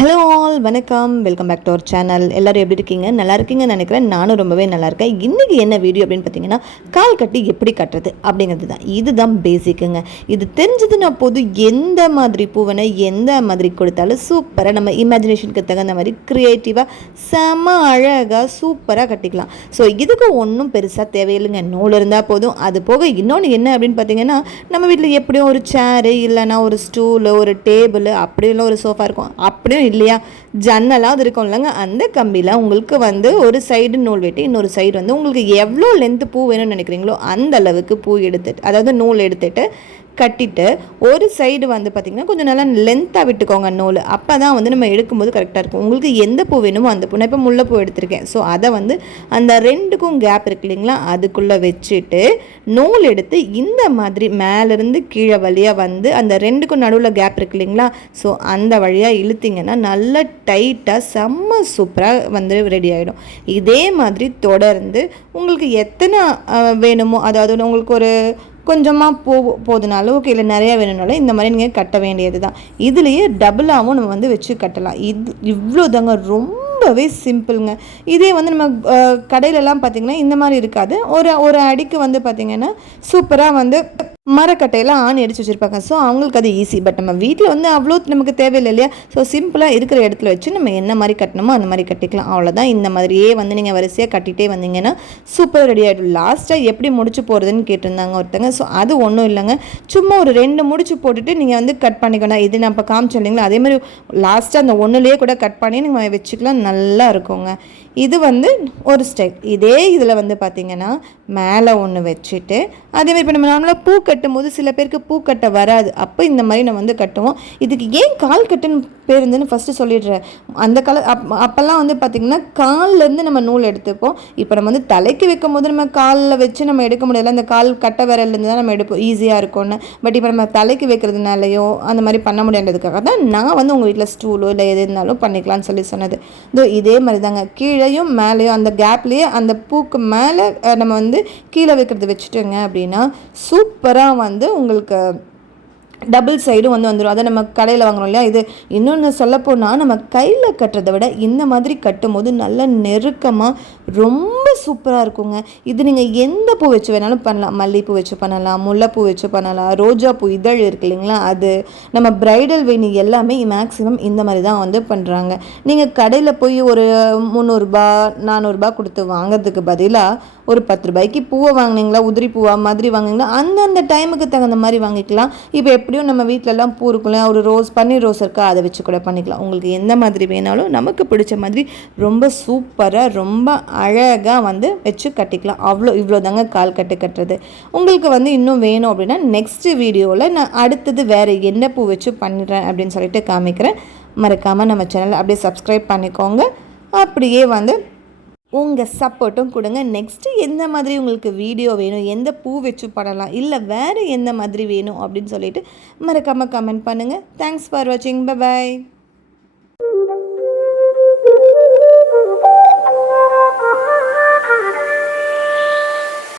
Hello all வணக்கம், welcome back to our channel. எல்லோரும் எப்படி இருக்கீங்க? நல்லா இருக்கீங்கன்னு நினைக்கிறேன். நானும் ரொம்பவே நல்லா இருக்கேன். இன்றைக்கி என்ன வீடியோ அப்படின்னு பார்த்தீங்கன்னா, கால் கட்டி எப்படி கட்டுறது அப்படிங்கிறது தான். இதுதான் பேசிக்குங்க. இது தெரிஞ்சதுன்னா போதும், எந்த மாதிரி பூவனை எந்த மாதிரி கொடுத்தாலும் சூப்பராக நம்ம இமேஜினேஷனுக்கு தகுந்த மாதிரி க்ரியேட்டிவாக செம அழகாக சூப்பராக கட்டிக்கலாம். ஸோ இதுக்கு ஒன்றும் பெருசாக தேவையில்லைங்க. நூல் இருந்தால் போதும். அது போக இன்னொன்று என்ன அப்படின்னு பார்த்தீங்கன்னா, நம்ம வீட்டில் எப்படியும் ஒரு சேரு இல்லைன்னா ஒரு ஸ்டூலு, ஒரு டேபிள், அப்படியெல்லாம் ஒரு சோஃபா இருக்கும். அப்படியும் இல்லையா, ஜன்னலாவது இருக்கும் இல்லைங்க, அந்த கம்பியில் உங்களுக்கு ஒரு சைடு நூல் வெட்டி இன்னொரு சைடு உங்களுக்கு எவ்வளோ லென்த்து பூ வேணும்னு நினைக்கிறீங்களோ அந்த அளவுக்கு பூ எடுத்துட்டு, அதாவது நூல் எடுத்துட்டு கட்டிட்டு ஒரு சைடு பார்த்திங்கன்னா கொஞ்சம் நல்லா லென்த்தாக விட்டுக்கோங்க நூல். அப்போ தான் நம்ம எடுக்கும்போது கரெக்டாக இருக்கும். உங்களுக்கு எந்த பூ வேணுமோ அந்த பூ. நான் இப்போ முல்லைப்பூ எடுத்திருக்கேன். ஸோ அதை அந்த ரெண்டுக்கும் கேப் இருக்கு இல்லைங்களா, அதுக்குள்ளே வச்சுட்டு நூல் எடுத்து இந்த மாதிரி மேலேருந்து கீழே வழியாக அந்த ரெண்டுக்கும் நடுவில் கேப் இருக்கு இல்லைங்களா, ஸோ அந்த வழியாக இழுத்திங்கன்னா நல்லா டைட்டாக செம்ம சூப்பராக ரெடி ஆகிடும். இதே மாதிரி தொடர்ந்து உங்களுக்கு எத்தனை வேணுமோ, அதாவது உங்களுக்கு ஒரு கொஞ்சமாக போதுனாலும் ஓகே, இல்லை நிறையா வேணும்னாலும் இந்த மாதிரி நீங்கள் கட்ட வேண்டியது தான். இதுலேயே டபுளாகவும் நம்ம வச்சு கட்டலாம். இவ்வளோ தாங்க, ரொம்பவே சிம்பிளுங்க. இதே நம்ம கடையிலலாம் பார்த்திங்கன்னா இந்த மாதிரி இருக்காது. ஒரு அடிக்கு பார்த்திங்கன்னா சூப்பராக மரக்கட்டையெல்லாம் ஆணி அடித்து வச்சுருப்பாங்க. ஸோ அவங்களுக்கு அது ஈஸி. பட் நம்ம வீட்டில் அவ்வளோ நமக்கு தேவையில்லை இல்லையா. ஸோ சிம்பிளாக இருக்கிற இடத்துல வச்சு நம்ம என்ன மாதிரி கட்டணுமோ அந்த மாதிரி கட்டிக்கலாம். அவ்வளோதான். இந்த மாதிரியே நீங்கள் வரிசையாக கட்டிகிட்டே வந்தீங்கன்னா சூப்பர் ரெடி ஆகிடும். லாஸ்ட்டாக எப்படி முடிச்சு போகிறதுன்னு கேட்டிருந்தாங்க ஒருத்தங்க. ஸோ அது ஒன்றும் இல்லைங்க, சும்மா ஒரு 2 முடிச்சு போட்டுட்டு நீங்கள் கட் பண்ணிக்கணும். இது நான் இப்போ காமிச்சோம் இல்லைங்களா, அதே மாதிரி லாஸ்ட்டாக அந்த ஒன்றுலேயே கூட கட் பண்ணி நீங்கள் வச்சுக்கலாம். நல்லா இருக்குங்க. இது ஒரு ஸ்டைல். இதே இதில் பார்த்திங்கன்னா மேலே ஒன்று வச்சுட்டு அதேமாதிரி இப்போ நம்ம நார்மலாக பூ கட்டும் போது சில பேருக்கு பூ கட்ட வராது. அப்போ இந்த மாதிரி நம்ம கட்டுவோம். இதுக்கு ஏன் கால் கட்டுன்னு பேர் இருந்துன்னு ஃபஸ்ட்டு சொல்லிடுறேன். அந்த அப்போல்லாம் பார்த்திங்கன்னா கால்லேருந்து நம்ம நூல் எடுத்துப்போம். இப்போ நம்ம தலைக்கு வைக்கும் போது நம்ம காலில் வச்சு நம்ம எடுக்க முடியல. அந்த கால் கட்ட விரல்லேருந்து தான் நம்ம எடுப்போம், ஈஸியாக இருக்கும்னு. பட் இப்போ நம்ம தலைக்கு வைக்கிறதுனாலையோ அந்த மாதிரி பண்ண முடியாததுக்காக தான் நான் உங்கள் வீட்டில் ஸ்டூலோ இல்லை எது இருந்தாலும் பண்ணிக்கலாம்னு சொன்னது. இதே மாதிரி தாங்க, கீழேயும் மேலேயும் அந்த கேப்லேயே அந்த பூக்கு மேலே நம்ம கீழே வைக்கிறது வச்சுட்டோங்க அப்படின்னா சூப்பராக உங்களுக்கு டபுள் சைடும் வந்துடும். அதை நம்ம கடையில் வாங்குறோம் இல்லையா. இது இன்னொன்று சொல்லப்போனால் நம்ம கையில் கட்டுறதை விட இந்த மாதிரி கட்டும் போது நல்ல நெருக்கமாக ரொம்ப சூப்பராக இருக்குங்க. இது நீங்கள் எந்த பூ வச்சு வேணாலும் பண்ணலாம். மல்லிகைப்பூ வச்சு பண்ணலாம், முல்லைப்பூ வச்சு பண்ணலாம், ரோஜா பூ இதழ் இருக்கு இல்லைங்களா, அது நம்ம ப்ரைடல் வேணி எல்லாமே மேக்ஸிமம் இந்த மாதிரி தான் பண்ணுறாங்க. நீங்கள் கடையில் போய் ஒரு 300 400 கொடுத்து வாங்கிறதுக்கு பதிலாக ஒரு 10 ரூபாய்க்கு பூவை வாங்கினீங்களா, உதிரி பூவா மாதிரி வாங்கினீங்களா, அந்தந்த டைமுக்கு தகுந்த மாதிரி வாங்கிக்கலாம். இப்போ எப்படியும் நம்ம வீட்டிலலாம் பூ இருக்குல்ல, ஒரு பன்னீர் ரோஸ் இருக்கா, அதை வச்சு கூட பண்ணிக்கலாம். உங்களுக்கு எந்த மாதிரி வேணாலும் நமக்கு பிடிச்ச மாதிரி ரொம்ப சூப்பராக ரொம்ப அழகாக வச்சு கட்டிக்கலாம். இவ்வளோ தாங்க கால் கட்டுறது. உங்களுக்கு இன்னும் வேணும் அப்படின்னா நெக்ஸ்ட் வீடியோவில் நான் அடுத்தது வேறு என்ன பூ வச்சு பண்ணிடுறேன் அப்படின்னு சொல்லிட்டு காமிக்கிறேன். மறக்காமல் நம்ம சேனலை அப்படியே சப்ஸ்கிரைப் பண்ணிக்கோங்க. அப்படியே உங்கள் சப்போர்ட்டும் கொடுங்க. நெக்ஸ்ட்டு எந்த மாதிரி உங்களுக்கு வீடியோ வேணும், எந்த பூ வச்சு பண்ணலாம், இல்லை வேறு எந்த மாதிரி வேணும் அப்படின்னு சொல்லிட்டு மறக்காமல் கமெண்ட் பண்ணுங்கள். தேங்க்ஸ் ஃபார் வாட்சிங். Bye bye.